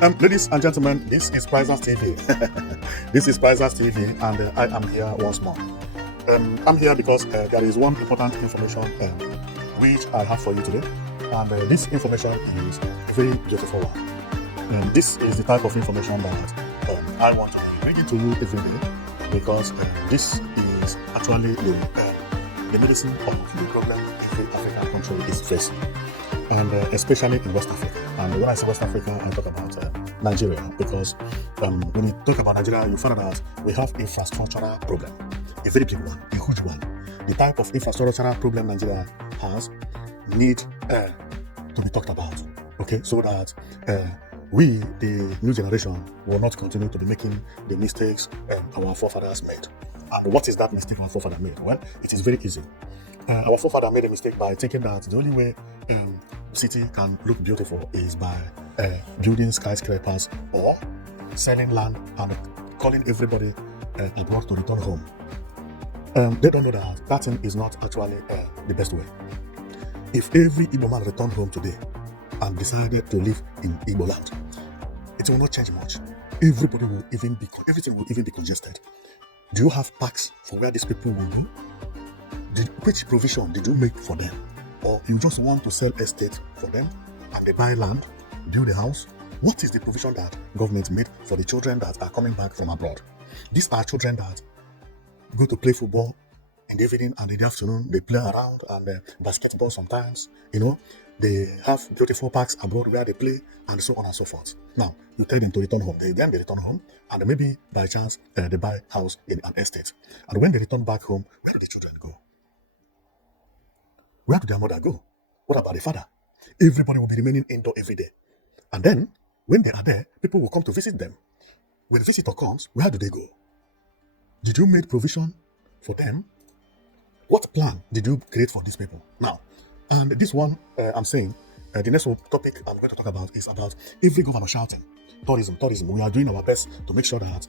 Ladies and gentlemen, this is Prizers TV. This is Prizers TV, and I am here once more. I'm here because there is one important information which I have for you today, and this information is a very beautiful one. This is the type of information that I want to bring it to you every day because this is actually the medicine of the problem every African country is facing, and especially in West Africa. And when I say West Africa, I talk about Nigeria, because when you talk about Nigeria, you find out that we have infrastructural problem, a very big one, a huge one. The type of infrastructural problem Nigeria has need to be talked about, okay, so that we, the new generation, will not continue to be making the mistakes our forefathers made. And what is that mistake our forefather made? Well, it is very easy. Our forefather made a mistake by thinking that the only way city can look beautiful is by building skyscrapers or selling land and calling everybody abroad to return home. They don't know that that thing is not actually the best way. If every Igbo man returned home today and decided to live in Igbo land, it will not change much. Everything will even be congested. Do you have parks for where these people will go? Which provision did you make for them? Or you just want to sell estate for them and they buy land, build a house? What is the provision that government made for the children that are coming back from abroad? These are children that go to play football in the evening and in the afternoon. They play around and basketball sometimes. They have beautiful parks abroad where they play and so on and so forth. Now, you tell them to return home. They return home and maybe by chance they buy a house in an estate. And when they return back home, where do the children go? Where do their mother go? What about the father? Everybody will be remaining indoor every day. And then, when they are there, people will come to visit them. When the visitor comes, where do they go? Did you make provision for them? What plan did you create for these people? Now, and this one, I'm saying, the next topic I'm going to talk about is about every governor shouting. Tourism. We are doing our best to make sure that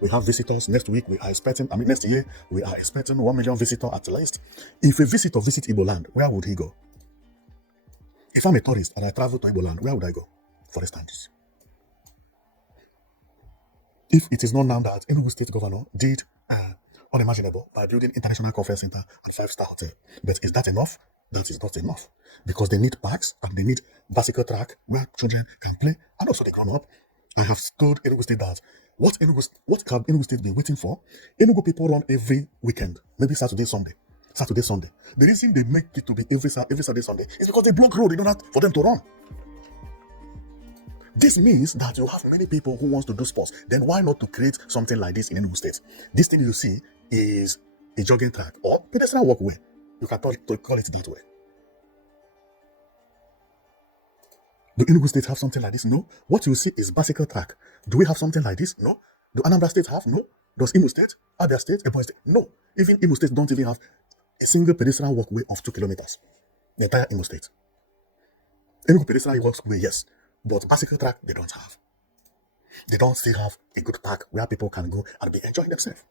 we have visitors. Next year, we are expecting 1 million visitors at least. If a visitor visits Igbo land, where would he go? If I'm a tourist and I travel to Igbo land, where would I go? For instance, if it is not known that Enugu state governor did unimaginable by building international conference center and 5-star hotel, but is that enough? That is not enough, because they need parks and they need bicycle track where children can play and also they grown up. I have told Enugu State that what have Enugu State been waiting for? Enugu people run every weekend, maybe Saturday, Sunday. The reason they make it to be every Saturday, Sunday is because they block road in order for them to run. This means that you have many people who wants to do sports. Then why not to create something like this in Enugu State? This thing you see is a jogging track or pedestrian walkway. You can call it that way. Do Enugu State have something like this? No. What you see is bicycle track. Do we have something like this? No. Do Anambra State have? No. Does Imo State? Abia State? Ebonyi State? No. Even Imo State don't even have a single pedestrian walkway of 2 kilometers. The entire Imo State. Enugu pedestrian walkway, yes. But bicycle track, they don't have. They don't still have a good park where people can go and be enjoying themselves.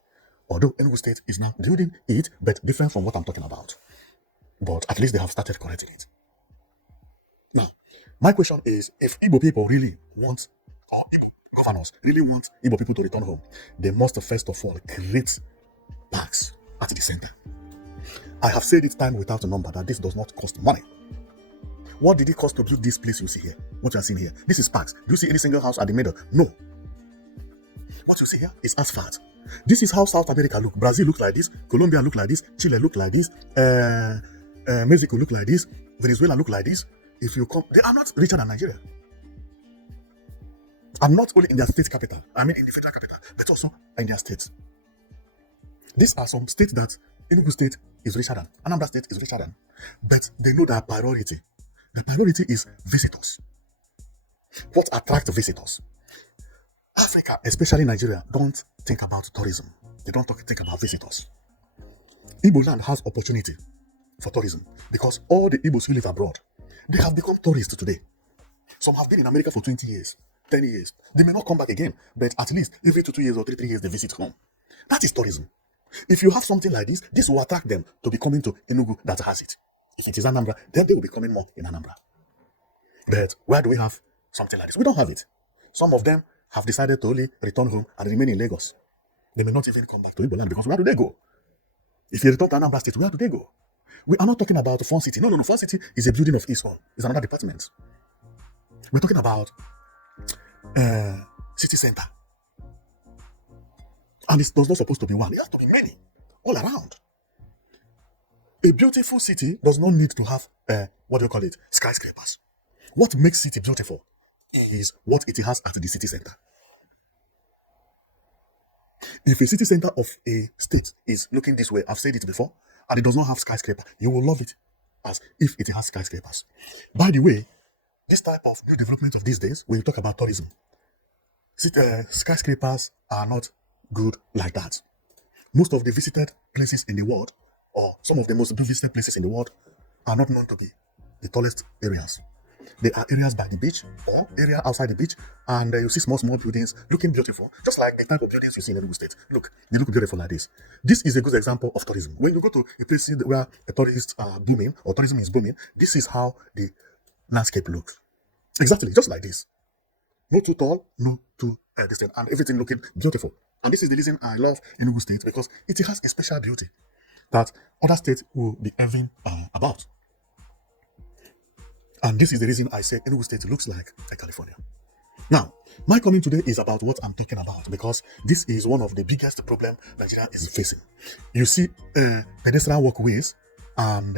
Although Enugu State is now building it, but different from what I'm talking about. But at least they have started correcting it. Now, my question is, if Igbo people really want, or Igbo governors really want Igbo people to return home, they must first of all create parks at the center. I have said it time without a number that this does not cost money. What did it cost to build this place you see here? What you are seeing here? This is parks. Do you see any single house at the middle? No. What you see here is asphalt. This is how South America look. Brazil look like this. Colombia look like this. Chile look like this. Mexico look like this. Venezuela look like this. If you come, they are not richer than Nigeria. And not only in their state capital, I mean in the federal capital, but also in their states. These are some states that Enugu State is richer than, Anambra State is richer than, but they know their priority. The priority is visitors. What attracts visitors? Africa, especially Nigeria, don't think about tourism. They don't think about visitors. Igbo land has opportunity for tourism because all the Igbos who live abroad, they have become tourists today. Some have been in America for 20 years, 10 years. They may not come back again, but at least every 2 years or 3 years, they visit home. That is tourism. If you have something like this will attract them to be coming to Enugu that has it. If it is Anambra, then they will be coming more in Anambra. But where do we have something like this? We don't have it. Some of them have decided to only return home and remain in Lagos. They may not even come back to Igbo land because where do they go? If you return to Anambra State, where do they go? We are not talking about Fun City. No. Fun City is a building of its own. It's another department. We're talking about city center. And it was not supposed to be one. It has to be many, all around. A beautiful city does not need to have, skyscrapers. What makes city beautiful is what it has at the city center. If a city center of a state is looking this way, I've said it before, and it does not have skyscraper, you will love it as if it has skyscrapers. By the way, this type of new development of these days, when you talk about tourism, skyscrapers are not good like that. Most of the visited places in the world, or some of the most visited places in the world, are not known to be the tallest areas. There are areas by the beach or area outside the beach, and you see small buildings looking beautiful, just like the type of buildings you see in Enugu State. Look, they look beautiful like this. This is a good example of tourism. When you go to a place where a tourist are booming or tourism is booming, this is how the landscape looks. Exactly, just like this. Not too tall, no too distant, and everything looking beautiful. And this is the reason I love Enugu State, because it has a special beauty that other states will be envying about. And this is the reason I say Enugu State looks like California. Now, my comment today is about what I'm talking about, because this is one of the biggest problems Nigeria is facing. You see pedestrian walkways and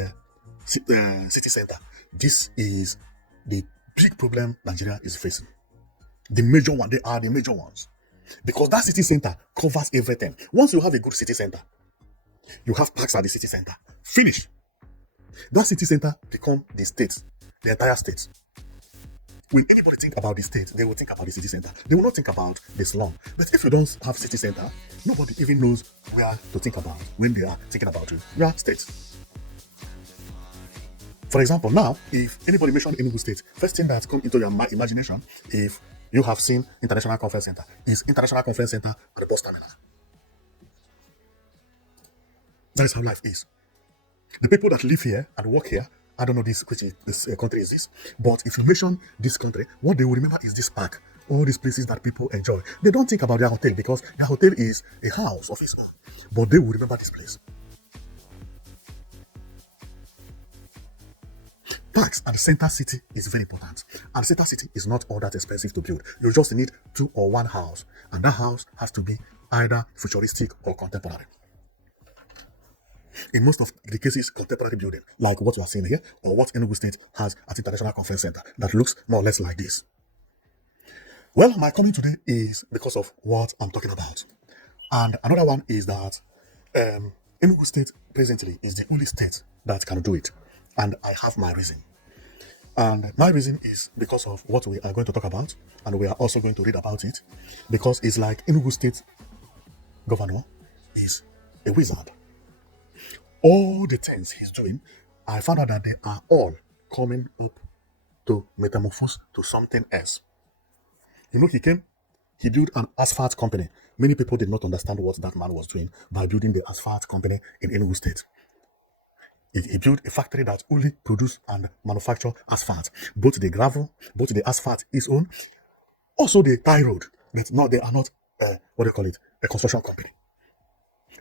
city center. This is the big problem Nigeria is facing. The major one, they are the major ones. Because that city center covers everything. Once you have a good city center, you have parks at the city center. Finish. That city center become the state, the entire state. When anybody think about the state, they will think about the city center. They will not think about the slum. But if you don't have city center, nobody even knows where to think about when they are thinking about your state. For example, now, if anybody mentioned Enugu State, first thing that comes into your imagination, if you have seen International Conference Center, is International Conference Center at the bus terminal. That is how life is. The people that live here and work here, I don't know this country is this, but if you mention this country, what they will remember is this park, all these places that people enjoy. They don't think about their hotel because their hotel is a house of its own, but they will remember this place. Parks at the center city is very important, and center city is not all that expensive to build. You just need 2 or 1 house, and that house has to be either futuristic or contemporary. In most of the cases, contemporary building, like what we are seeing here, or what Enugu State has at International Conference Center, that looks more or less like this. Well, my comment today is because of what I'm talking about. And another one is that Enugu State presently is the only state that can do it. And I have my reason. And my reason is because of what we are going to talk about, and we are also going to read about it, because it's like Enugu State governor is a wizard. All the things he's doing, I found out that they are all coming up to metamorphose to something else. You know, he built an asphalt company. Many people did not understand what that man was doing by building the asphalt company in Enugu State. He built a factory that only produce and manufacture asphalt. Both the gravel, both the asphalt is own, also the tie road. But no, they are not, a construction company.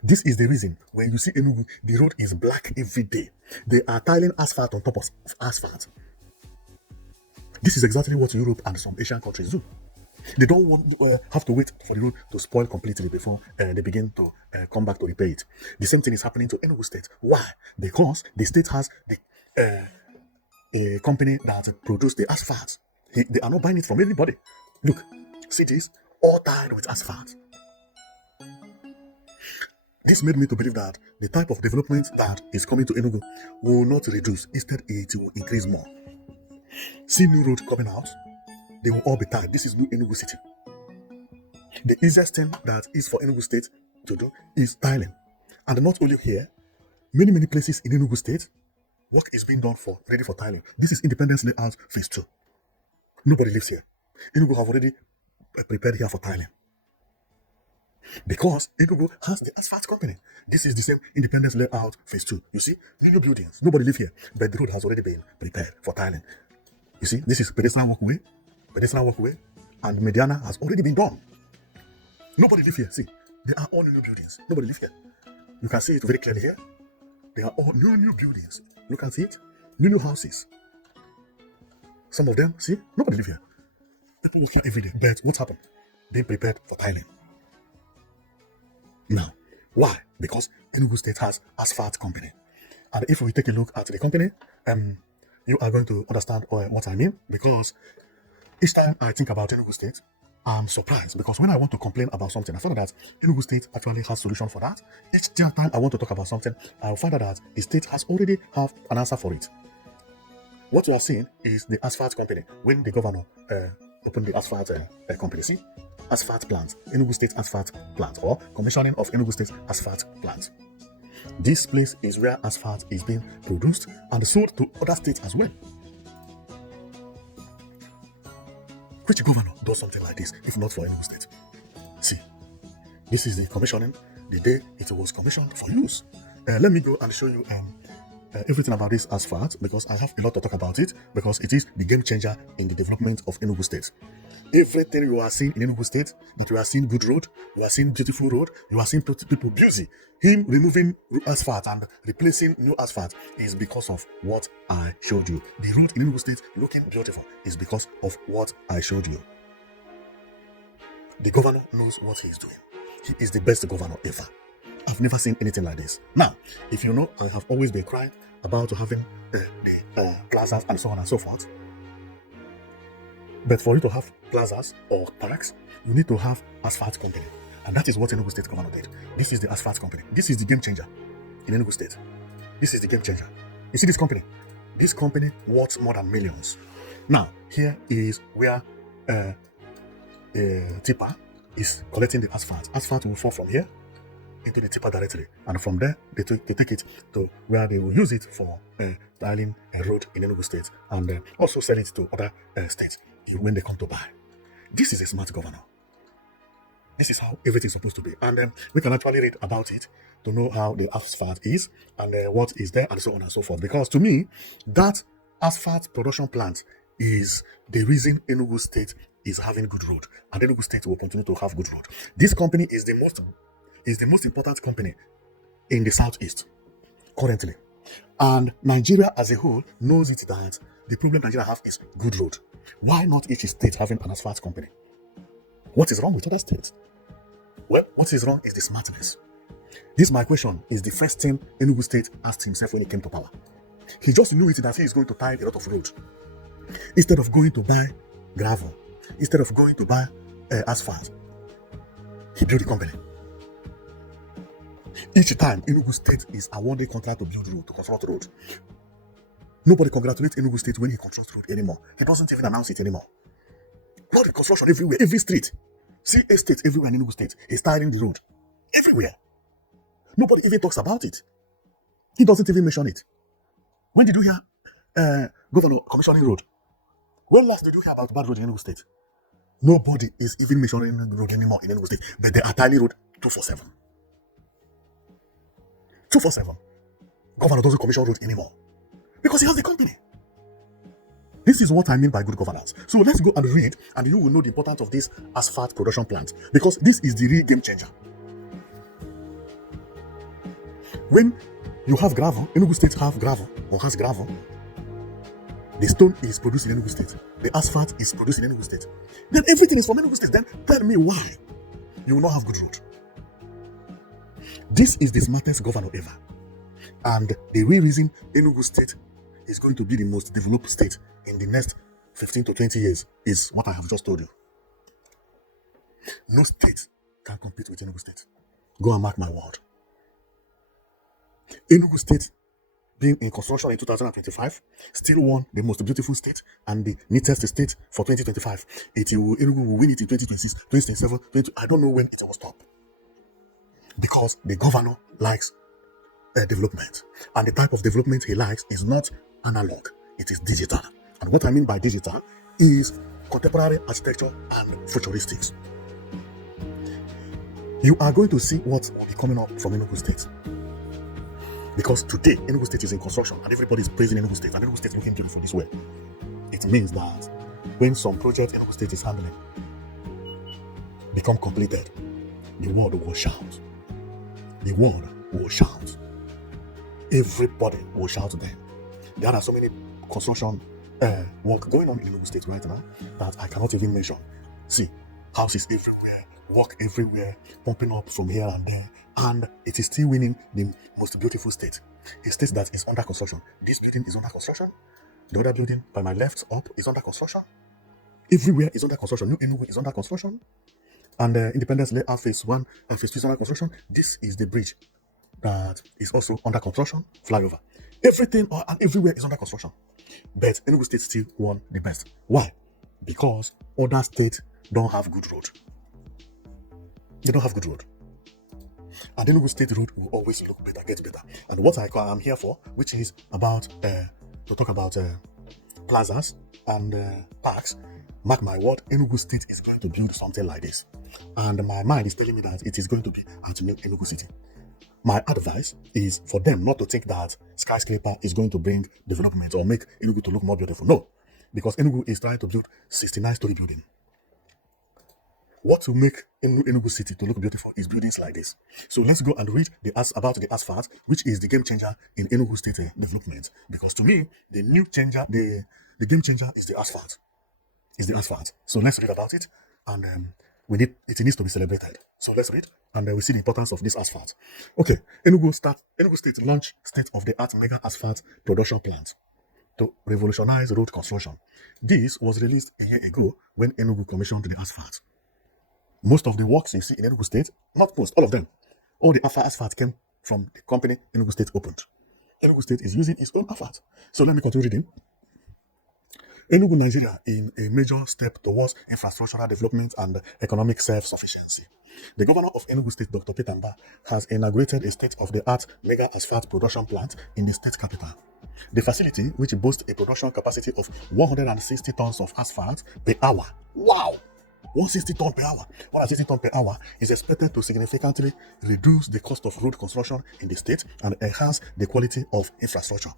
This is the reason when you see Enugu, the road is black every day. They are tiling asphalt on top of asphalt. This is exactly what Europe and some Asian countries do. They don't want have to wait for the road to spoil completely before they begin to come back to repair it. The same thing is happening to Enugu State. Why? Because the state has a company that produces the asphalt. They are not buying it from anybody. Look, cities all tied with asphalt. This made me to believe that the type of development that is coming to Enugu will not reduce. Instead, it will increase more. See new road coming out, they will all be tied. This is new Enugu City. The easiest thing that is for Enugu State to do is tiling. And not only here, many places in Enugu State, work is being done ready for tiling. This is Independence Layout Phase 2. Nobody lives here. Enugu have already prepared here for tiling. Because Enugu has the asphalt company. This is the same Independence Layout Phase 2. You see, new buildings, nobody live here, but the road has already been prepared for tiling. You see, this is pedestrian walkway, and Mediana has already been done. Nobody live here. See, they are all new buildings. Nobody live here. You can see it very clearly here. They are all new buildings. Look at it. New houses. Some of them, see, nobody live here. People work here every day. But what's happened? They prepared for tiling. Now, why? Because Enugu State has asphalt company. And if we take a look at the company, you are going to understand what I mean. Because each time I think about Enugu State, I'm surprised. Because when I want to complain about something, I find out that Enugu State actually has solution for that. Each time I want to talk about something, I'll find out that the state has already have an answer for it. What you are seeing is the asphalt company. When the governor opened the asphalt company, see? Asphalt plant, Enugu State asphalt plant, or commissioning of Enugu State asphalt plant. This place is where asphalt is being produced and sold to other states as well. Which governor does something like this if not for Enugu State? See, this is the commissioning, the day it was commissioned for use. Let me go and show you everything about this asphalt, because I have a lot to talk about it, because it is the game changer in the development of Enugu State. Everything you are seeing in Enugu State, that you are seeing good road, you are seeing beautiful road, you are seeing people busy. Him removing asphalt and replacing new asphalt is because of what I showed you. The road in Enugu State looking beautiful is because of what I showed you. The governor knows what he is doing. He is the best governor ever. I've never seen anything like this. Now, if you know, I have always been crying about having the plazas and so on and so forth. But for you to have plazas or parks, you need to have asphalt company. And that is what Enugu State governor did. This is the asphalt company. This is the game changer in Enugu State. This is the game changer. You see this company? This company worth more than millions. Now, here is where tipper is collecting the asphalt. Asphalt will fall from here into the tipper directly, and from there they take it to where they will use it for tiling a road in Enugu State, and also sell it to other states when they come to buy. This is a smart governor. This is how everything is supposed to be, and we can actually read about it to know how the asphalt is and what is there and so on and so forth. Because to me, that asphalt production plant is the reason Enugu State is having good road, and Enugu State will continue to have good road. This company is the most important company in the southeast currently, and Nigeria as a whole knows it that the problem Nigeria have is good road. Why not each state having an asphalt company? What is wrong with other states? Well, what is wrong is the smartness. This, my question, is the first thing Enugu State asked himself when he came to power. He just knew it that he is going to tile a lot of road. Instead of going to buy gravel, instead of going to buy asphalt, he built a company. Each time Enugu State is awarded contract to build road, to construct road, nobody congratulates Enugu State when he constructs road anymore. He doesn't even announce it anymore. Road construction everywhere, every street. See estates everywhere in Enugu State. He's tiling the road. Everywhere. Nobody even talks about it. He doesn't even mention it. When did you hear Governor commissioning road? When last did you hear about bad road in Enugu State? Nobody is even mentioning road anymore in Enugu State. But they are tiling road 247. 247. Governor doesn't commission road anymore. Because he has the company. This is what I mean by good governance. So let's go and read, and you will know the importance of this asphalt production plant, because this is the real game changer. When you have gravel, Enugu State have gravel or has gravel, the stone is produced in Enugu State, the asphalt is produced in Enugu State, then everything is from Enugu State. Then tell me why you will not have good road. This is the smartest governor ever, and the real reason Enugu State is going to be the most developed state in the next 15 to 20 years is what I have just told you. No state can compete with Enugu State. Go and mark my word. Enugu State, being in construction in 2025, still won the most beautiful state and the neatest state for 2025. Enugu will win it in 2026, 2027, I don't know when it will stop. Because the governor likes development. And the type of development he likes is not analog, it is digital. And what I mean by digital is contemporary architecture and futuristics. You are going to see what will be coming up from Enugu State. Because today, Enugu State is in construction and everybody is praising Enugu State, and Enugu State is looking beautiful this way. It means that when some project Enugu State is handling become completed, the world will shout. The world will shout. Everybody will shout then. There are so many construction work going on in Enugu State right now that I cannot even mention. See, houses everywhere, work everywhere, pumping up from here and there, and it is still winning the most beautiful state. A state that is under construction. This building is under construction. The other building by my left up is under construction. Everywhere is under construction. New Enugu is under construction. And Independence Layout Phase 1 and Phase 2 is under construction. This is the bridge that is also under construction, flyover. Everything and everywhere is under construction. But Enugu State still won the best. Why? Because other states don't have good road. They don't have good road. And Enugu State road will always look better, get better. And what I'm here for, which is about to talk about plazas and parks. Mark my word, Enugu State is going to build something like this. And my mind is telling me that it is going to be at Enugu City. My advice is for them not to think that skyscraper is going to bring development or make Enugu to look more beautiful. No, because Enugu is trying to build 69-story building. What will make Enugu City to look beautiful is buildings like this. So let's go and read about the asphalt, which is the game changer in Enugu State development. Because to me, the game changer is the asphalt. So let's read about it, and it needs to be celebrated. So let's read, and we see the importance of this asphalt. Okay, Enugu State launched state-of-the-art mega asphalt production plant to revolutionize road construction. This was released a year ago when Enugu commissioned the asphalt. Most of the works you see in Enugu State, not most, all of them, all the asphalt came from the company Enugu State opened. Enugu State is using its own asphalt. So let me continue reading. Enugu, Nigeria, in a major step towards infrastructural development and economic self-sufficiency. The governor of Enugu State, Dr. Peter Mba, has inaugurated a state-of-the-art mega asphalt production plant in the state capital. The facility, which boasts a production capacity of 160 tons of asphalt per hour. Wow! 160 tons per hour. 160 tons per hour is expected to significantly reduce the cost of road construction in the state and enhance the quality of infrastructure.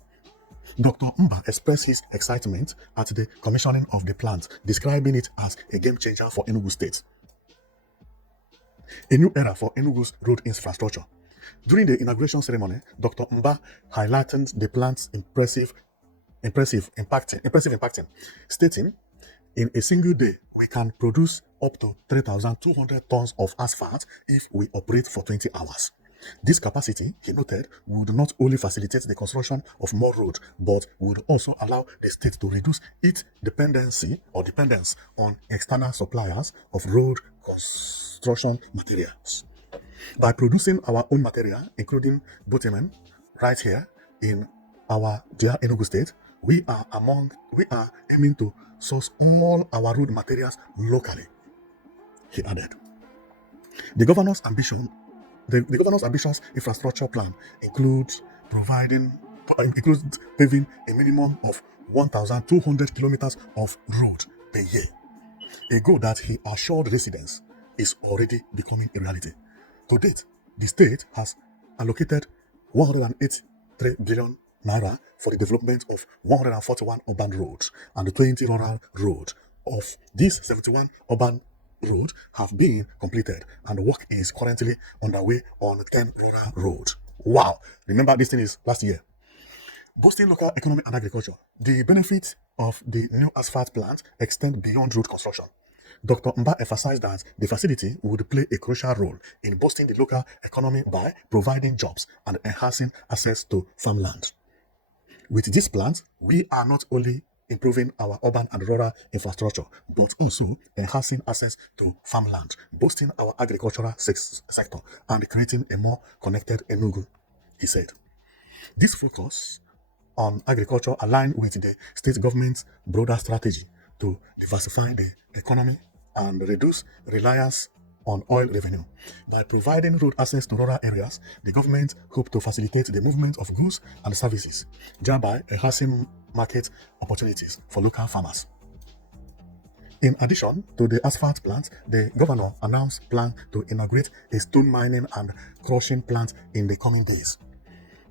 Dr. Mba expressed his excitement at the commissioning of the plant, describing it as a game changer for Enugu State. A new era for Enugu's road infrastructure. During the inauguration ceremony, Dr. Mba highlighted the plant's impressive impacting, stating, "In a single day, we can produce up to 3,200 tons of asphalt if we operate for 20 hours. This capacity, he noted, would not only facilitate the construction of more roads, but would also allow the state to reduce its dependence on external suppliers of road construction materials. By producing our own material, including bitumen, right here in our dear Enugu State, we are aiming to source all our road materials locally," he added. The governor's ambitious infrastructure plan includes paving a minimum of 1,200 kilometers of road per year, a goal that he assured residents is already becoming a reality. To date, the state has allocated 183 billion naira for the development of 141 urban roads and 20 rural roads. Of these, 71 urban roads have been completed and work is currently underway on 10 rural roads. Wow! Remember, this thing is last year. Boosting local economy and agriculture. The benefits of the new asphalt plant extend beyond road construction. Dr. Mba emphasized that the facility would play a crucial role in boosting the local economy by providing jobs and enhancing access to farmland. With this plant, we are not only improving our urban and rural infrastructure, but also enhancing access to farmland, boosting our agricultural sector, and creating a more connected Enugu, he said. This focus on agriculture aligns with the state government's broader strategy to diversify the economy and reduce reliance on oil revenue. By providing road access to rural areas, the government hopes to facilitate the movement of goods and services, thereby enhancing market opportunities for local farmers. In addition to the asphalt plant, the governor announced plans to inaugurate a stone mining and crushing plant in the coming days.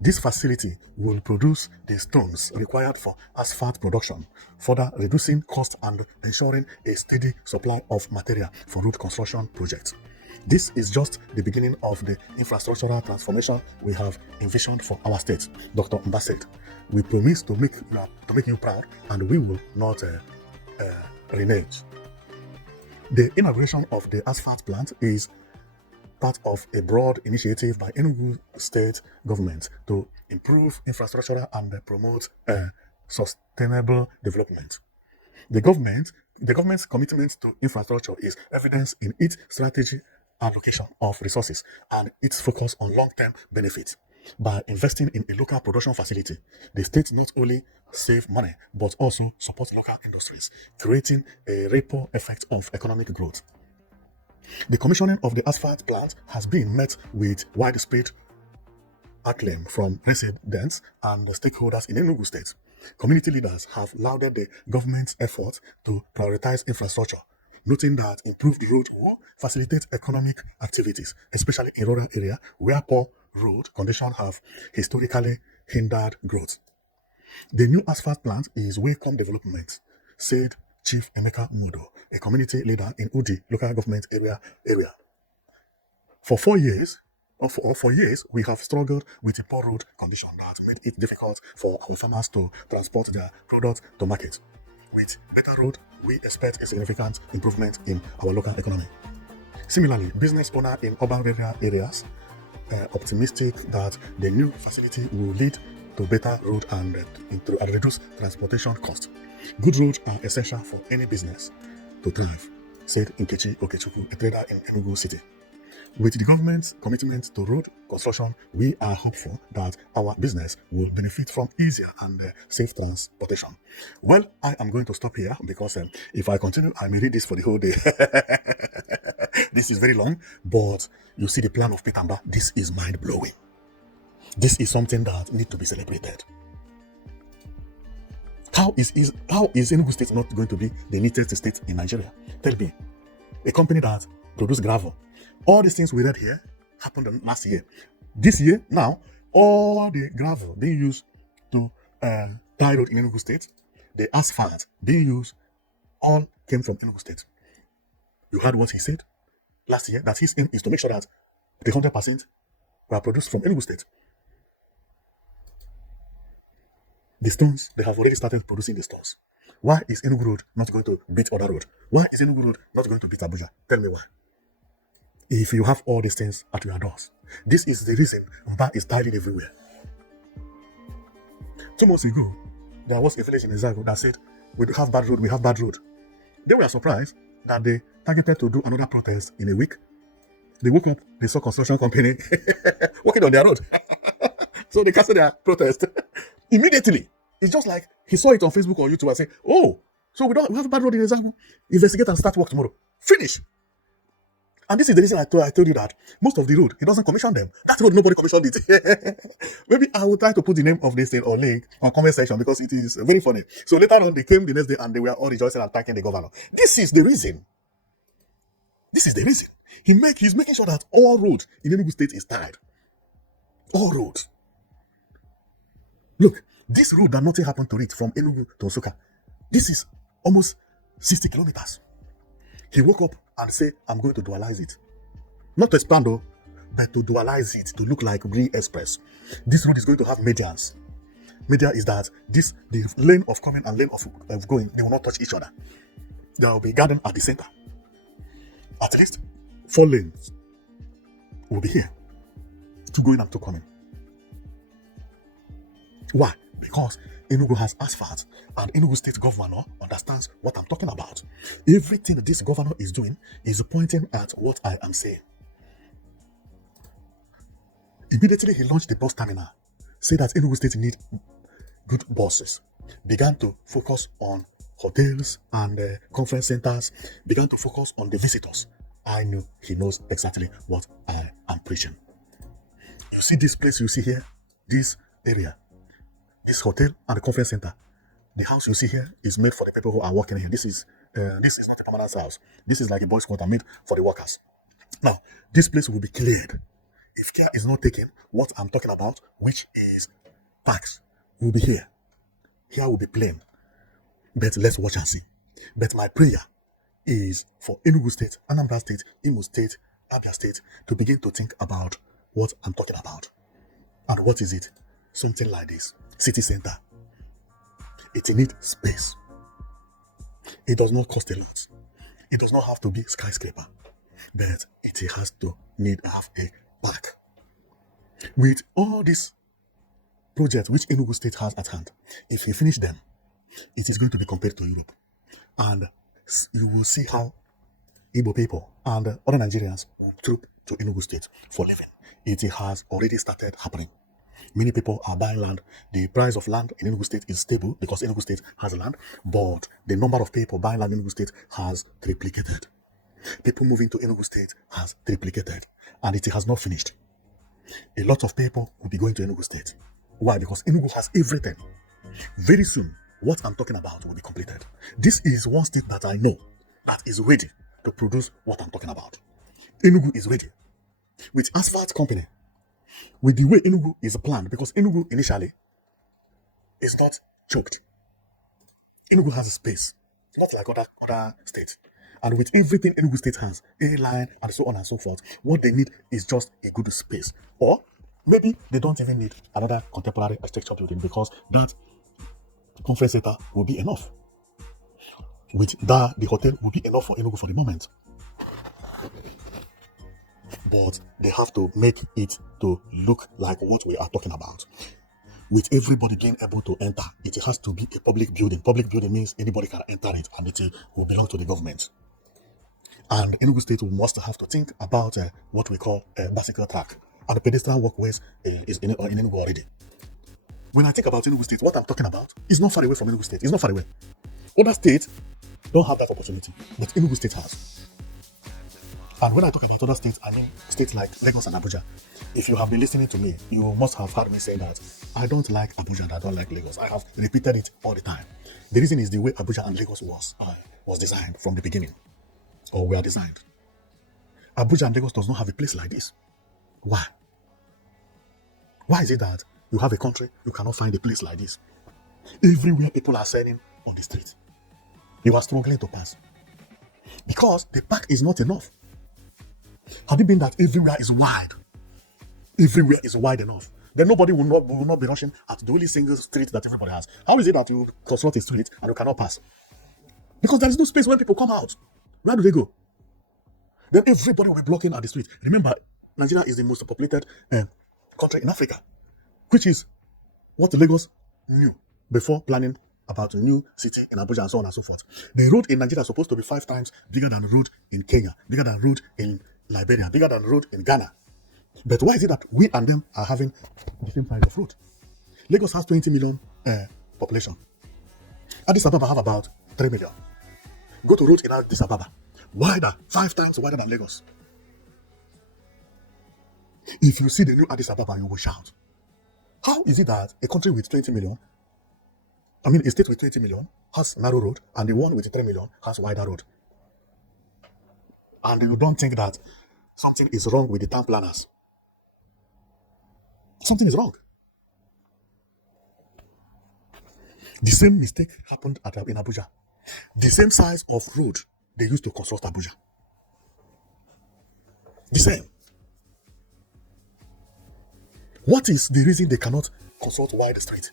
This facility will produce the stones required for asphalt production, further reducing cost and ensuring a steady supply of material for road construction projects. This is just the beginning of the infrastructural transformation we have envisioned for our state, Dr. Mba said. We promise to make you proud, and we will not renege. The inauguration of the asphalt plant is part of a broad initiative by Enugu state government to improve infrastructure and promote sustainable development. The government's commitment to infrastructure is evidenced in its strategy allocation of resources and its focus on long-term benefits. By investing in a local production facility, the state not only save money but also supports local industries, creating a ripple effect of economic growth. The commissioning of the asphalt plant has been met with widespread acclaim from residents and stakeholders in Enugu State. Community leaders have lauded the government's effort to prioritize infrastructure, noting that improved roads will facilitate economic activities, especially in rural areas where poor road conditions have historically hindered growth. The new asphalt plant is welcome development, said Chief Emeka Mudo, a community leader in Udi local government area. For 4 years, for years, we have struggled with a poor road condition that made it difficult for our farmers to transport their products to market. With better road, we expect a significant improvement in our local economy. Similarly, business owners in urban areas are optimistic that the new facility will lead to better road and reduce transportation costs. Good roads are essential for any business to thrive, said Nkechi Okechukwu, a trader in Enugu City. With the government's commitment to road construction, we are hopeful that our business will benefit from easier and safe transportation. Well, I am going to stop here because if I continue, I may read this for the whole day. This is very long, but you see the plan of Peter Mba. This is mind-blowing. This is something that needs to be celebrated. How is Enugu State not going to be the neatest state in Nigeria? Tell me. A company that produces gravel. All these things we read here happened last year. This year, now, all the gravel being used to tie road in Enugu State, the asphalt being used, all came from Enugu State. You heard what he said last year, that his aim is to make sure that the 100% were produced from Enugu State. The stones, they have already started producing the stones. Why is Enugu Road not going to beat other road? Why is Enugu Road not going to beat Abuja? Tell me why. If you have all these things at your doors, this is the reason Mba is tiling everywhere. 2 months ago, there was a village in Enugu that said, we have bad road. They were surprised that they targeted to do another protest in a week. They woke up, they saw construction company working on their road. So they canceled their protest immediately. It's just like he saw it on Facebook or YouTube and said, oh, so we have a bad road in Enugu. Investigate and start work tomorrow. Finish. And this is the reason I told you that most of the road, he doesn't commission them. That road, nobody commissioned it. Maybe I will try to put the name of this thing or link on comment section because it is very funny. So later on, they came the next day and they were all rejoicing and thanking the governor. This is the reason. He's making sure that all road in Enugu State is tied. All roads. Look, this road that nothing happened to it from Enugu to Nsukka. This is almost 60 kilometers. He woke up and said, I'm going to dualize it. Not to expand though, but to dualize it to look like Bree Express. This road is going to have medians. Media is that the lane of coming and lane of going, they will not touch each other. There will be a garden at the center. At least 4 lanes will be here. 2 going and 2 coming. Why? Because Enugu has asphalt and Enugu State Governor understands what I'm talking about. Everything this governor is doing is pointing at what I am saying. Immediately he launched the bus terminal, said that Enugu State need good buses, began to focus on hotels and conference centers, began to focus on the visitors. I knew he knows exactly what I am preaching. You see this place you see here, this area, this hotel and the conference center. The house you see here is made for the people who are working here. This is not a permanent house. This is like a boys' quarter made for the workers. Now, this place will be cleared. If care is not taken, what I'm talking about, which is parks, will be here. Here will be plain. But let's watch and see. But my prayer is for Enugu State, Anambra State, Imo State, Abia State to begin to think about what I'm talking about. And what is it? Something like this. City center. It needs space. It does not cost a lot. It does not have to be skyscraper. But it has to have a park. With all these projects which Enugu State has at hand, if you finish them, it is going to be compared to Europe. And you will see how Igbo people and other Nigerians will troop to Enugu State for living. It has already started happening. Many people are buying land. The price of land in Enugu State is stable because Enugu State has land, but the number of people buying land in Enugu State has triplicated. People moving to Enugu State has triplicated, and it has not finished. A lot of people will be going to Enugu State. Why? Because Enugu has everything. Very soon, what I'm talking about will be completed. This is one state that I know that is ready to produce what I'm talking about. Enugu is ready. With asphalt company, with the way Enugu is planned, because Enugu initially is not choked. Enugu has a space, not like other states. And with everything Enugu State has, airline and so on and so forth, what they need is just a good space. Or maybe they don't even need another contemporary architecture building because that conference center will be enough. With that, the hotel will be enough for Enugu for the moment. But they have to make it to look like what we are talking about. With everybody being able to enter, it has to be a public building. Public building means anybody can enter it and it will belong to the government. And Enugu State must have to think about what we call a bicycle track. And the pedestrian walkways is in Enugu already. When I think about Enugu State, what I'm talking about is not far away from Enugu State. It's not far away. Other states don't have that opportunity, but Enugu State has. And when I talk about other states, I mean states like Lagos and Abuja. If you have been listening to me, you must have heard me say that I don't like Abuja and I don't like Lagos. I have repeated it all the time. The reason is the way Abuja and Lagos was designed from the beginning, or were designed. Abuja and Lagos does not have a place like this. Why? Why is it that you have a country, you cannot find a place like this? Everywhere people are selling on the street. You are struggling to pass. Because the park is not enough. Had it been that everywhere is wide, everywhere is wide enough, then nobody will not be rushing at the only single street that everybody has. How is it that you construct a street and you cannot pass? Because there is no space when people come out. Where do they go? Then everybody will be blocking at the street. Remember, Nigeria is the most populated country in Africa, which is what Lagos knew before planning about a new city in Abuja and so on and so forth. The road in Nigeria is supposed to be 5 times bigger than the road in Kenya, bigger than the road in Liberia, bigger than the road in Ghana. But why is it that we and them are having the same size of road? Lagos has 20 million population. Addis Ababa have about 3 million. Go to road in Addis Ababa, wider, 5 times wider than Lagos. If you see the new Addis Ababa, you will shout. How is it that a country with 20 million, a state with 20 million has narrow road and the one with 3 million has wider road? And you don't think that something is wrong with the town planners? Something is wrong. The same mistake happened in Abuja. The same size of road they used to construct Abuja. The same. What is the reason they cannot construct wide street?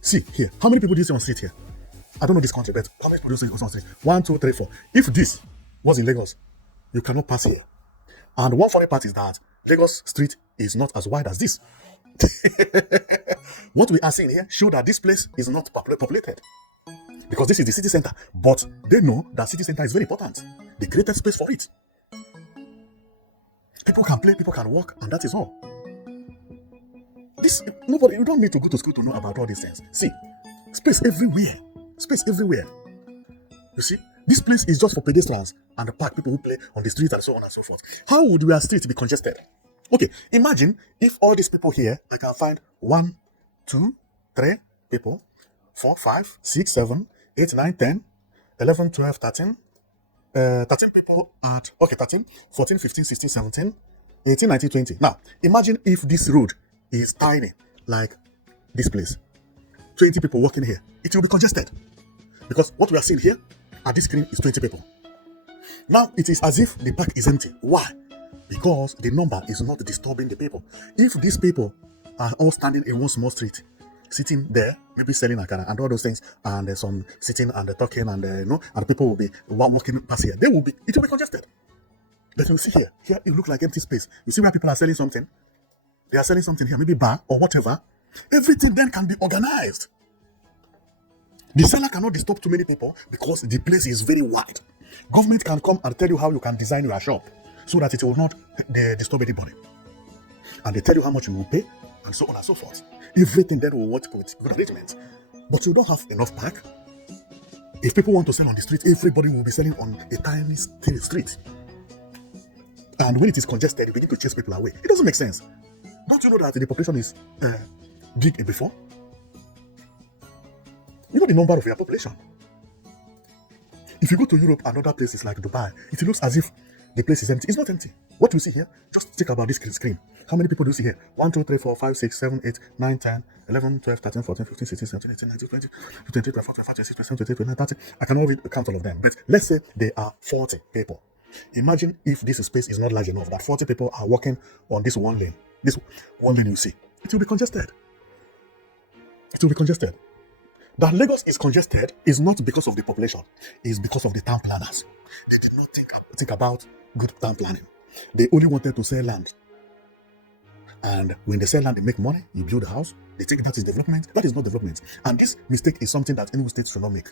See here, how many people do you see on street here? I don't know this country, but how many people do you see on street? 1, 2, 3, 4. If this was in Lagos, you cannot pass here. And one funny part is that Lagos street is not as wide as this. What we are seeing here show that this place is not populated. Because this is the city center. But they know that city center is very important. They created space for it. People can play, people can walk, and that is all. You don't need to go to school to know about all these things. See, space everywhere. Space everywhere. You see, this place is just for pedestrians and the park, people who play on the street and so on and so forth. How would our street be congested? Okay, imagine if all these people here, I can find 1, 2, 3 people, 4, 5, 6, 7, 8, 9, 10, 11, 12, 13, 13 people 13, 14, 15, 16, 17, 18, 19, 20. Now, imagine if this road is tiny, like this place. 20 people walking here. It will be congested. Because what we are seeing here at this screen is 20 people. Now, it is as if the park is empty. Why? Because the number is not disturbing the people. If these people are all standing in one small street, sitting there, maybe selling akara and all those things, and some sitting and talking, and and people will be walking past here, it will be congested. But you see here it looks like empty space. You see where people are selling something? They are selling something here, maybe bar or whatever. Everything then can be organized. The seller cannot disturb too many people because the place is very wide. Government can come and tell you how you can design your shop so that it will not disturb anybody. And they tell you how much you will pay, and so on and so forth. Everything then will work with good arrangement. But you don't have enough park. If people want to sell on the street, everybody will be selling on a tiny street. And when it is congested, you begin to chase people away. It doesn't make sense. Don't you know that the population is big before? You know the number of your population. If you go to Europe and other places like Dubai, it looks as if the place is empty. It's not empty. What you see here, just think about this screen. How many people do you see here? 1, 2, 3, 4, 5, 6, 7, 8, 9, 10, 11, 12, 13, 14, 15, 16, 17, 18, 19, 20, 22, 24, 25, 26, 27, 28, 29, 30. I cannot count all of them. But let's say there are 40 people. Imagine if this space is not large enough, that 40 people are walking on this one lane. This one lane you see. It will be congested. It will be congested. That Lagos is congested is not because of the population. It's because of the town planners. They did not think about good town planning. They only wanted to sell land. And when they sell land, they make money. You build a house. They think that is development. That is not development. And this mistake is something that Enugu State should not make.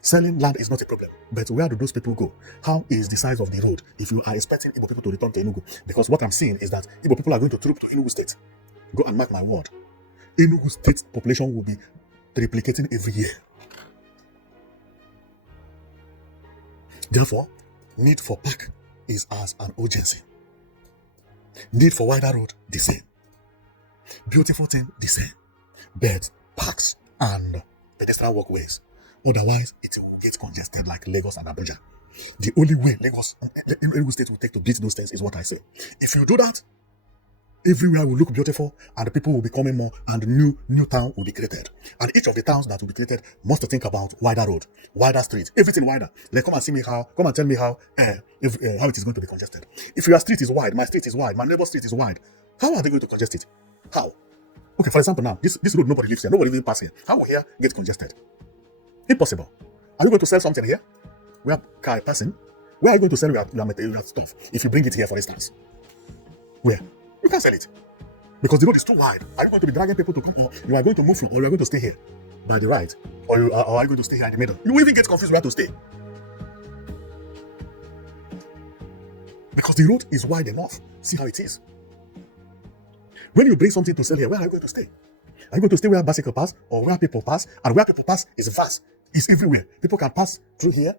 Selling land is not a problem. But where do those people go? How is the size of the road if you are expecting Igbo people to return to Enugu? Because what I'm seeing is that Igbo people are going to troop to Enugu State. Go and mark my word. Enugu State population will be replicating every year. Therefore, need for park is as an urgency. Need for wider road, the same. Beautiful thing, the same. But parks and pedestrian walkways. Otherwise, it will get congested like Lagos and Abuja. The only way Lagos State will take to beat those things is what I say. If you do that, everywhere will look beautiful and the people will be coming more and new town will be created. And each of the towns that will be created must think about wider road, wider street, everything wider. Like come and tell me how it is going to be congested. If your street is wide, my street is wide, my neighbor's street is wide, how are they going to congest it? How? Okay, for example now, this road, nobody lives here, nobody even passes here. How will here get congested? Impossible. Are you going to sell something here? Where car passing? Where are you going to sell your material stuff if you bring it here, for instance? Where? You can't sell it. Because the road is too wide. Are you going to be dragging people to come? Or you are going to move from, or you are going to stay here by the right? Or are you going to stay here in the middle? You will even get confused where to stay. Because the road is wide enough. See how it is. When you bring something to sell here, where are you going to stay? Are you going to stay where bicycle pass or where people pass? And where people pass is vast. It's everywhere. People can pass through here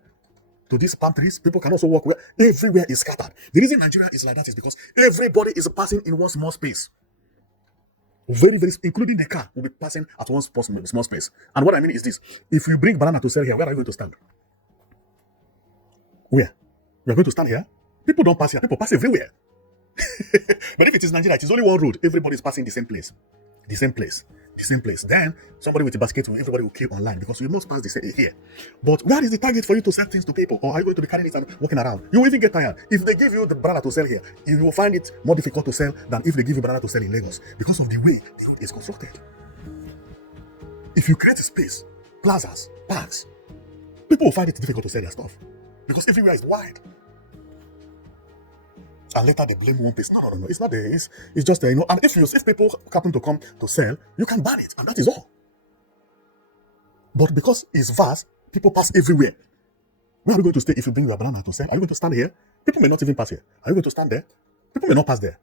to these palm trees. People can also walk where everywhere is scattered. The reason Nigeria is like that is because everybody is passing in one small space. Very, very, including the car will be passing at one small space. And what I mean is this. If you bring banana to sell here, where are you going to stand? Where? We are going to stand here? People don't pass here. People pass everywhere. But if it is Nigeria, it is only one road. Everybody is passing the same place. The same place. Then somebody with a basket, everybody will queue online because you must pass this here. But where is the target for you to sell things to people? Or are you going to be carrying it and walking around? You will even get tired. If they give you the banana to sell here, you will find it more difficult to sell than if they give you banana to sell in Lagos because of the way the road is constructed. If you create a space, plazas, parks, people will find it difficult to sell their stuff because everywhere is wide. And later they blame one place. No. It's not it's just and if people happen to come to sell, you can ban it, and that is all. But because it's vast, people pass everywhere. Where are you going to stay if you bring your banana to sell? Are you going to stand here? People may not even pass here. Are you going to stand there? People may not pass there.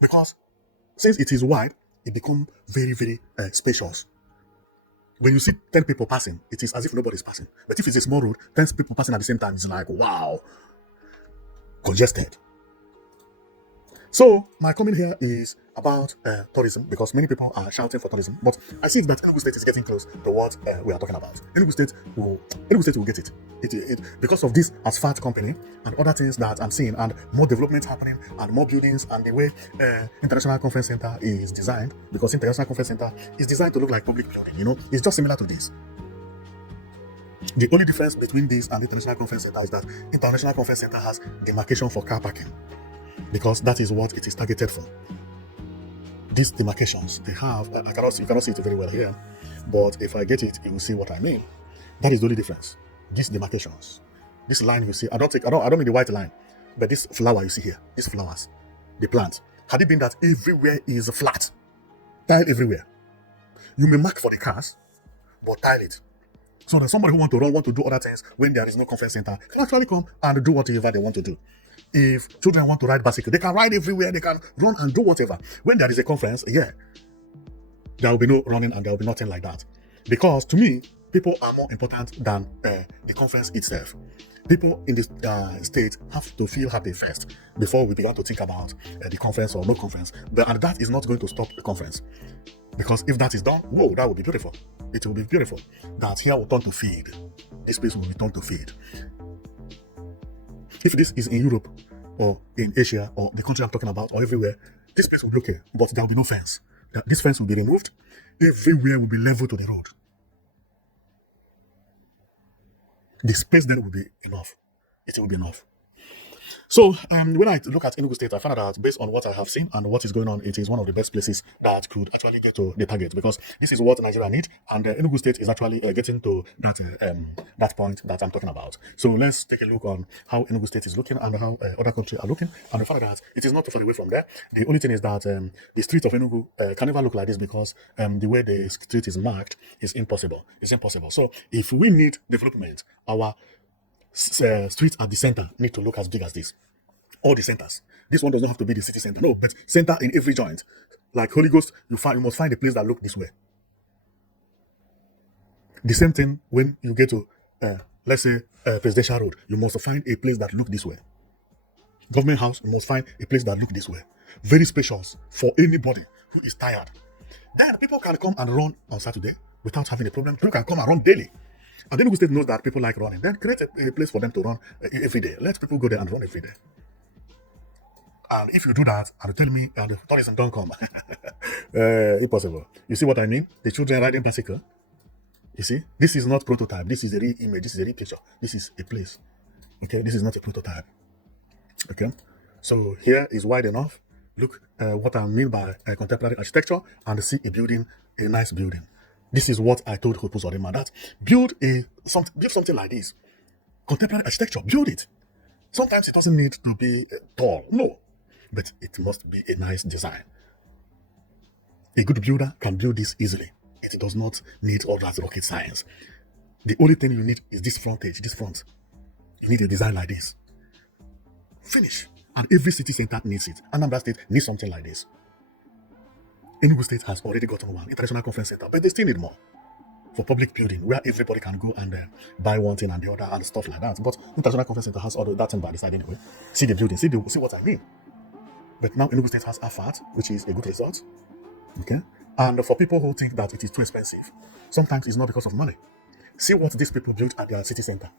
Because since it is wide, it becomes very, very spacious. When you see 10 people passing, it is as if nobody is passing. But if it's a small road, 10 people passing at the same time, it's like, wow. Congested. So my comment here is about tourism, because many people are shouting for tourism, but I see that Enugu State is getting close to what we are talking about. Enugu State will get it. Because of this asphalt company and other things that I'm seeing, and more development happening, and more buildings, and the way International Conference Center is designed, because International Conference Center is designed to look like public building. It's just similar to this. The only difference between this and the International Conference Center is that International Conference Center has demarcation for car parking, because that is what it is targeted for. These demarcations they have, you cannot see it very well here, but if I get it, you will see what I mean. That is the only difference. These demarcations, this line you see, I don't mean the white line, but this flower you see here, these flowers, the plant. Had it been that everywhere is flat, tile everywhere, you may mark for the cars, but tile it. So that somebody who want to do other things when there is no conference center can actually come and do whatever they want to do. If children want to ride bicycle, they can ride everywhere, they can run and do whatever. When there is a conference, there will be no running and there will be nothing like that. Because to me, people are more important than the conference itself. People in this state have to feel happy first before we begin to think about the conference or no conference. And that is not going to stop the conference. Because if that is done, whoa, that would be beautiful. It will be beautiful. That here will turn to feed. This place will return to feed. If this is in Europe or in Asia or the country I'm talking about or everywhere, this place will be okay, but there will be no fence. This fence will be removed. Everywhere will be level to the road. The space then will be enough. It will be enough. So when I look at Enugu State, I found out that based on what I have seen and what is going on, it is one of the best places that could actually get to the target, because this is what Nigeria needs, and Enugu State is actually getting to that point that I'm talking about. So let's take a look on how Enugu State is looking and how other countries are looking, and I found out that it is not too far away from there. The only thing is that the street of Enugu can never look like this, because the way the street is marked is impossible. It's impossible. So if we need development, our streets at the center need to look as big as this. All the centers. This one does not have to be the city center. No, but center in every joint. Like Holy Ghost, you must find a place that look this way. The same thing when you get to, let's say, Presidential Road, you must find a place that look this way. Government House, you must find a place that look this way. Very spacious for anybody who is tired. Then people can come and run on Saturday without having a problem. People can come and run daily. And then Enugu State knows that people like running. Then create a place for them to run every day. Let people go there and run every day. And if you do that, and you tell me, and the tourism don't come, impossible. You see what I mean? The children riding bicycle. You see, this is not prototype. This is a real image. This is a real picture. This is a place. Okay, this is not a prototype. Okay, so here is wide enough. Look what I mean by contemporary architecture, and see a building, a nice building. This is what I told Hopu Zorima, that build something like this. Contemporary architecture, build it. Sometimes it doesn't need to be tall, no, but it must be a nice design. A good builder can build this easily. It does not need all that rocket science. The only thing you need is this frontage, this front. You need a design like this. Finish. And every city center needs it. Anambra State needs something like this. Enugu State has already gotten one, International Conference Center, but they still need more for public building, where everybody can go and buy one thing and the other and stuff like that. But International Conference Center has all that thing by the side anyway. See the building, see what I mean. But now Enugu State has AFAT, which is a good result. Okay? And for people who think that it is too expensive, sometimes it's not because of money. See what these people built at their city center.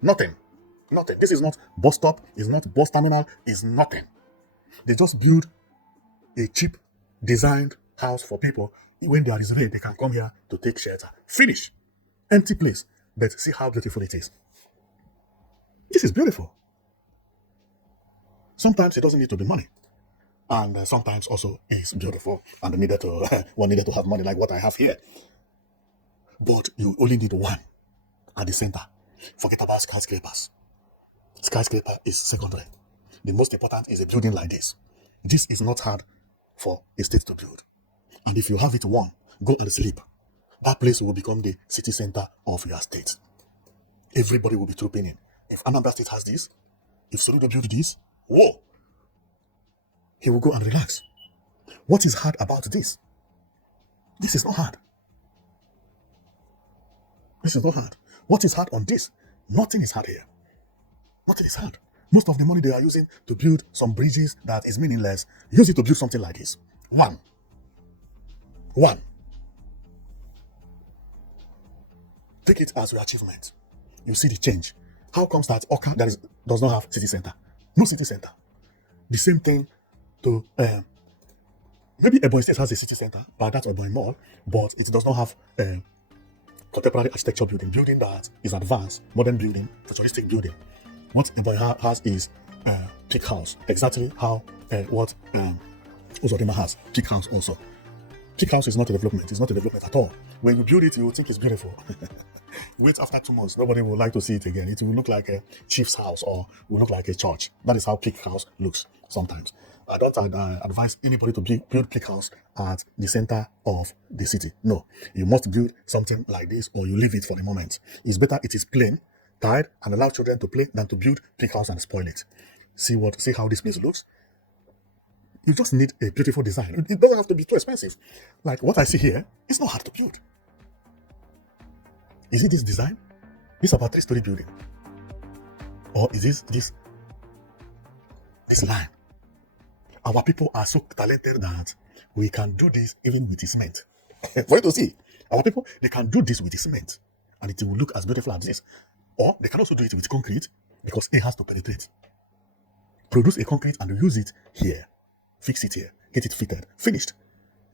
Nothing. Nothing. This is not bus stop, it's not bus terminal, it's nothing. They just build a cheap, designed house for people. When there is rain, they can come here to take shelter. Finish. Empty place. But see how beautiful it is. This is beautiful. Sometimes it doesn't need to be money. And sometimes also it's beautiful. And one needed to have money like what I have here. But you only need one at the center. Forget about skyscrapers. Skyscraper is secondary. The most important is a building like this. This is not hard for a state to build. And if you have it one, go and sleep. That place will become the city center of your state. Everybody will be trooping in. If Anambra State has this, if Soludo build this, whoa, he will go and relax. What is hard about this? This is not hard. This is not hard. What is hard on this? Nothing is hard here. Nothing is hard. Most of the money they are using to build some bridges that is meaningless, use it to build something like this. One. Take it as your achievement. You see the change. How comes that Oka does not have city center? No city center. The same thing to maybe Ebonyi State has a city center, but that's Ebonyi Mall, but it does not have contemporary architecture building that is advanced, modern building, futuristic building. What Ebonyi has is Peak House, exactly how what Uzodima has. Peak House also. Peak House is not a development. It's not a development at all. When you build it, you will think it's beautiful. Wait after 2 months, nobody will like to see it again. It will look like a chief's house or will look like a church. That is how Peak House looks sometimes. I don't advise anybody to build Peak House at the center of the city. No, you must build something like this or you leave it for the moment. It's better it is plain, tied, and allow children to play than to build Peak House and spoil it. See how this place looks. You just need a beautiful design. It doesn't have to be too expensive. Like what I see here, it's not hard to build. Is it this design? This is about 3-story building. Or is this line? Our people are so talented that we can do this even with cement. For you to see, our people, they can do this with cement and it will look as beautiful as this. Or they can also do it with concrete because it has to penetrate. Produce a concrete and use it here. Fix it here. Get it fitted. Finished.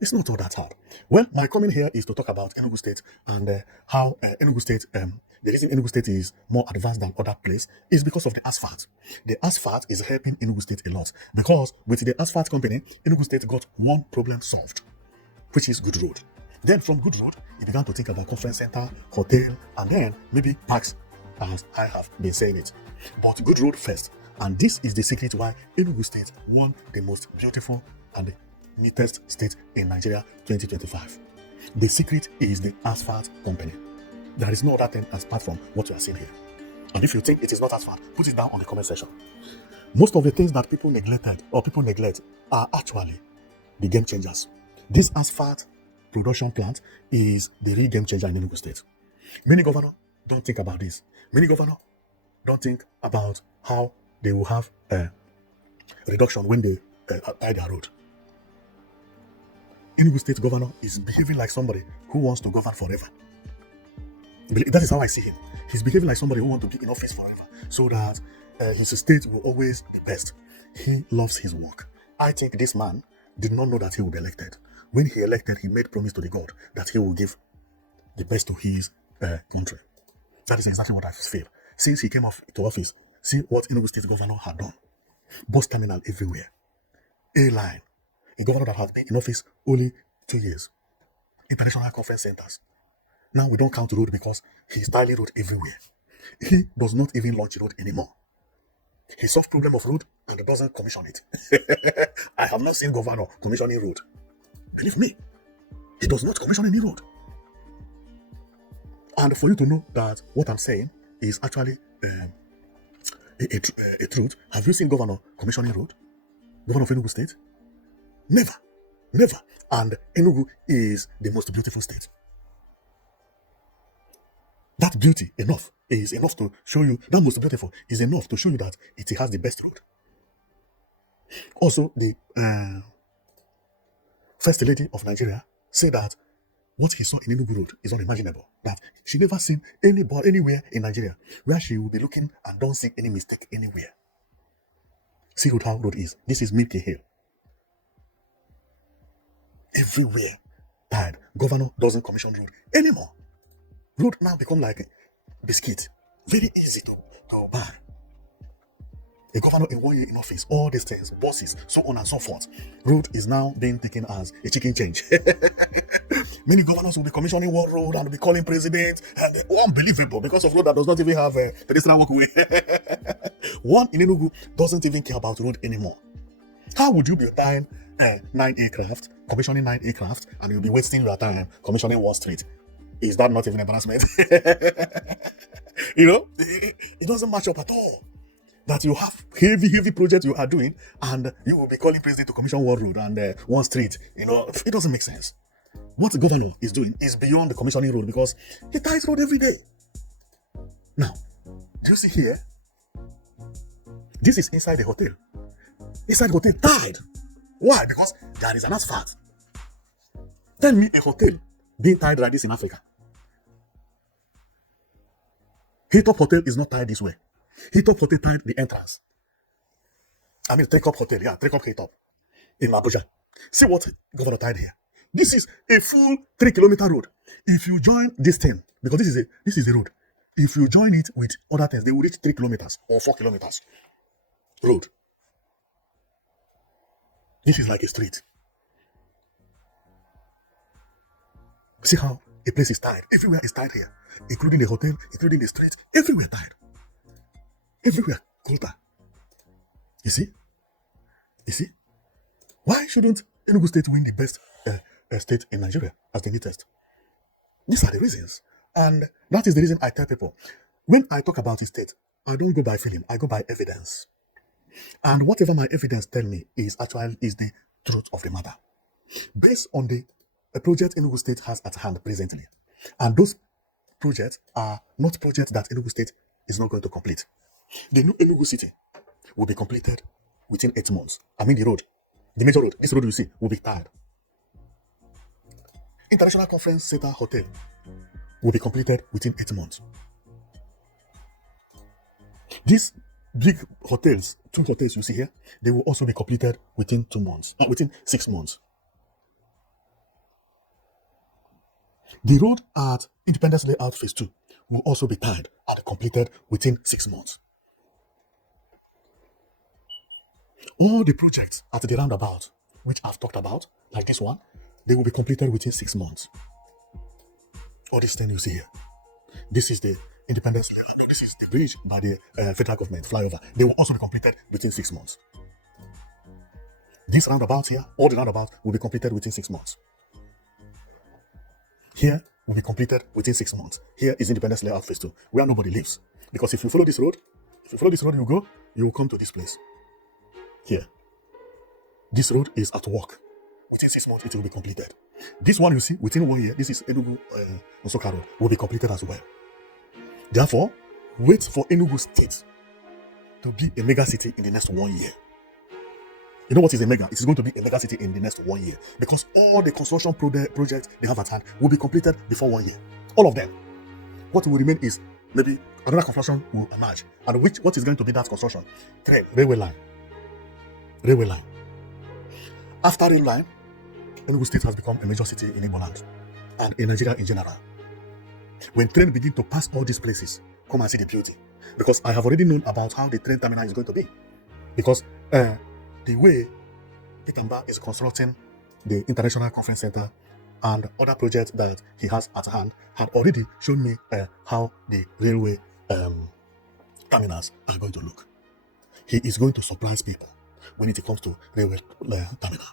It's not all that hard. Well, my comment here is to talk about Enugu State and how Enugu State, the reason Enugu State is more advanced than other places is because of the asphalt. The asphalt is helping Enugu State a lot because with the asphalt company, Enugu State got one problem solved, which is good road. Then from good road, he began to think about conference center, hotel, and then maybe parks, as I have been saying it. But good road first. And this is the secret why Enugu State won the most beautiful and the neatest state in Nigeria 2025. The secret is the asphalt company. There is no other thing apart from what you are seeing here. And if you think it is not asphalt, put it down on the comment section. Most of the things that people neglect are actually the game changers. This asphalt production plant is the real game changer in Enugu State. Many governors don't think about this. Many governors don't think about how they will have a reduction when they tie their road. Enugu State governor is behaving like somebody who wants to govern forever. That is how I see him. He's behaving like somebody who wants to be in office forever, so that his state will always be best. He loves his work. I think this man did not know that he would be elected. When he elected, he made promise to the God that he will give the best to his country. That is exactly what I feel. Since he came to office, see what Enugu State governor had done. Bus terminal everywhere. A-line. A governor that had been in office only 2 years. International conference centers. Now we don't count road because he's tiling road everywhere. He does not even launch road anymore. He solves problem of road and doesn't commission it. I have not seen governor commissioning road. Believe me, he does not commission any road. And for you to know that what I'm saying is actually a truth, have you seen governor commissioning road? Governor of Enugu State? Never. And Enugu is the most beautiful state. That beauty is enough to show you, that most beautiful is enough to show you that it has the best road. Also, the First Lady of Nigeria said that what he saw in Enugu Road is unimaginable. That she never seen anywhere in Nigeria where she will be looking and don't see any mistake anywhere. See how road is. This is Milky Hill. Everywhere tired. Governor doesn't commission road anymore. Road now become like a biscuit. Very easy to buy. A governor in 1 year in office, all these things, bosses, so on and so forth. Road is now being taken as a chicken change. Many governors will be commissioning one road and will be calling president, and unbelievable because of road that does not even have a pedestrian walkway. One in Enugu doesn't even care about road anymore. How would you be buying 9 aircraft, commissioning 9 aircraft, and you'll be wasting your time commissioning one street? Is that not even embarrassment? It doesn't match up at all. That you have heavy projects you are doing, and you will be calling president to commission one road and one street. It doesn't make sense. What the governor is doing is beyond the commissioning road because he ties road every day. Now, do you see here? This is inside the hotel. Inside the hotel, tied. Why? Because there is an asphalt. Tell me a hotel being tied like this in Africa. Hilltop Hotel is not tied this way. Hilltop Hotel tied the entrance. I mean, Take Up Hotel, yeah, Take Up Hilltop in Abuja. See what governor tied here. This is a full 3-kilometer road. If you join this thing, because this is a road, if you join it with other things, they will reach 3 kilometers or 4 kilometers road. This is like a street. See how a place is tied. Everywhere is tied here, including the hotel, including the street. Everywhere tied. Everywhere quarter. You see? You see? Why shouldn't Enugu State win the best state in Nigeria as the neatest? These are the reasons. And that is the reason I tell people, when I talk about a state, I don't go by feeling, I go by evidence. And whatever my evidence tell me is the truth of the matter. Based on the project Enugu State has at hand presently. And those projects are not projects that Enugu State is not going to complete. The new Enugu City will be completed within 8 months. I mean the road, the major road, this road you see will be tied. International Conference Center Hotel will be completed within 8 months. These big hotels, 2 hotels you see here, they will also be completed within 2 months, within 6 months. The road at Independence Layout Phase 2 will also be tied and completed within 6 months. All the projects at the roundabout, which I've talked about, like this one, they will be completed within 6 months. All this thing you see here, this is the Independence Layout. This is the bridge by the federal government flyover. They will also be completed within 6 months. This roundabout here, all the roundabouts will be completed within 6 months. Here will be completed within 6 months. Here is Independence Layout Phase 2, where nobody lives. Because if you follow this road, you will come to this place. Here. This road is at work. Within 6 months, it will be completed. This one you see, within 1 year, this is Enugu Osoka Road, will be completed as well. Therefore, wait for Enugu State to be a mega city in the next 1 year. You know what is a mega? It is going to be a mega city in the next 1 year. Because all the construction projects they have at hand will be completed before 1 year. All of them. What will remain is maybe another construction will emerge. And what is going to be that construction? Train, railway line. Railway line. After rail line, Enugu State has become a major city in Igbo land and in Nigeria in general. When train begin to pass all these places, come and see the beauty. Because I have already known about how the train terminal is going to be. Because the way Itamba is constructing the International Conference Center and other projects that he has at hand had already shown me how the railway terminals are going to look. He is going to surprise people when it comes to railway terminal.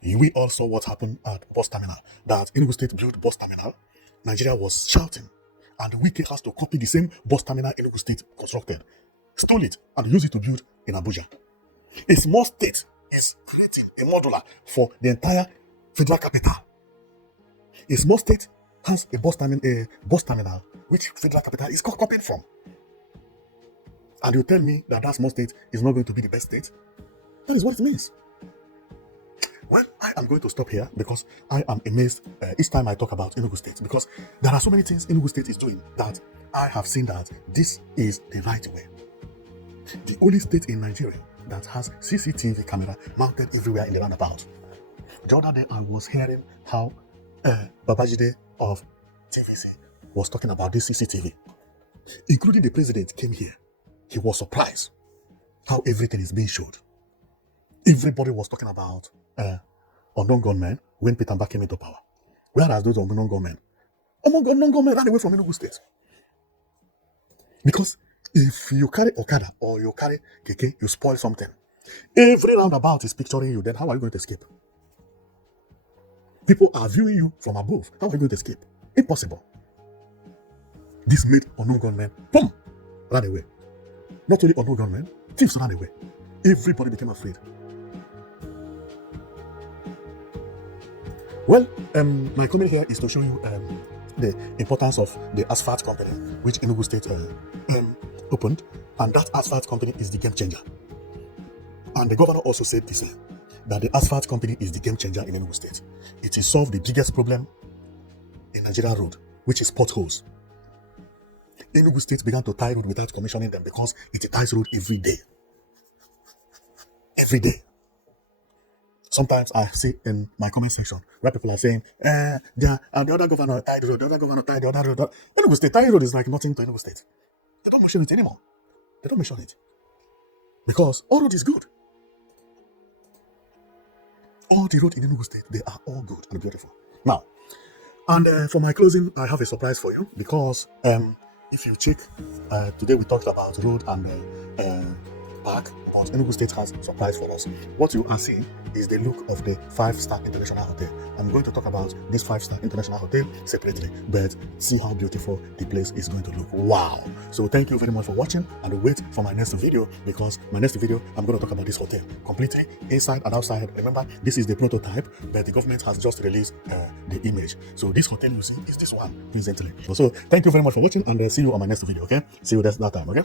We all saw what happened at bus terminal. That Enugu State built bus terminal, Nigeria was shouting, and Wike has to copy the same bus terminal Enugu State constructed, stole it, and use it to build in Abuja. A small state is creating a modular for the entire federal capital. A small state has a bus terminal which federal capital is copying from. And you tell me that small state is not going to be the best state? That is what it means. Well, I am going to stop here because I am amazed each time I talk about Enugu State, because there are so many things Enugu State is doing that I have seen that this is the right way. The only state in Nigeria that has CCTV camera mounted everywhere in the roundabout. The other day I was hearing how Babajide of TVC was talking about this CCTV. Including the president came here. He was surprised how everything is being showed. Everybody was talking about unknown gunmen when Peter Mbah came into power. Whereas those unknown gunmen? Unknown gunmen ran away from Enugu State. Because if you carry Okada or you carry Keke, you spoil something. Every roundabout is picturing you, then how are you going to escape? People are viewing you from above. How are you going to escape? Impossible. This made unknown gunmen, boom, ran away. Not only unknown gunmen, thieves ran away. Everybody became afraid. Well, my comment here is to show you the importance of the asphalt company, which Enugu State opened, and that asphalt company is the game changer. And the governor also said the same, that the asphalt company is the game changer in Enugu State. It will solve the biggest problem in Nigeria road, which is potholes. Enugu State began to tie road without commissioning them because it ties road every day. Every day. Sometimes I see in my comment section where people are saying, the other governor tied the road, the other governor tied the other road. Enugu State, tying road is like nothing to Enugu State. They don't mention it anymore. They don't mention it. Because all road is good. All the road in Enugu State, they are all good and beautiful. Now, and for my closing, I have a surprise for you because if you check, today we talked about road and park, but Enugu State has a surprise for us. What you are seeing is the look of the 5-star international hotel. I'm going to talk about this 5-star international hotel separately, but see how beautiful the place is going to look. Wow! So thank you very much for watching, and wait for my next video, because my next video I'm going to talk about this hotel completely inside and outside. Remember, this is the prototype, but the government has just released the image. So this hotel you see is this one presently. So thank you very much for watching, and see you on my next video. Okay, see you that time. Okay.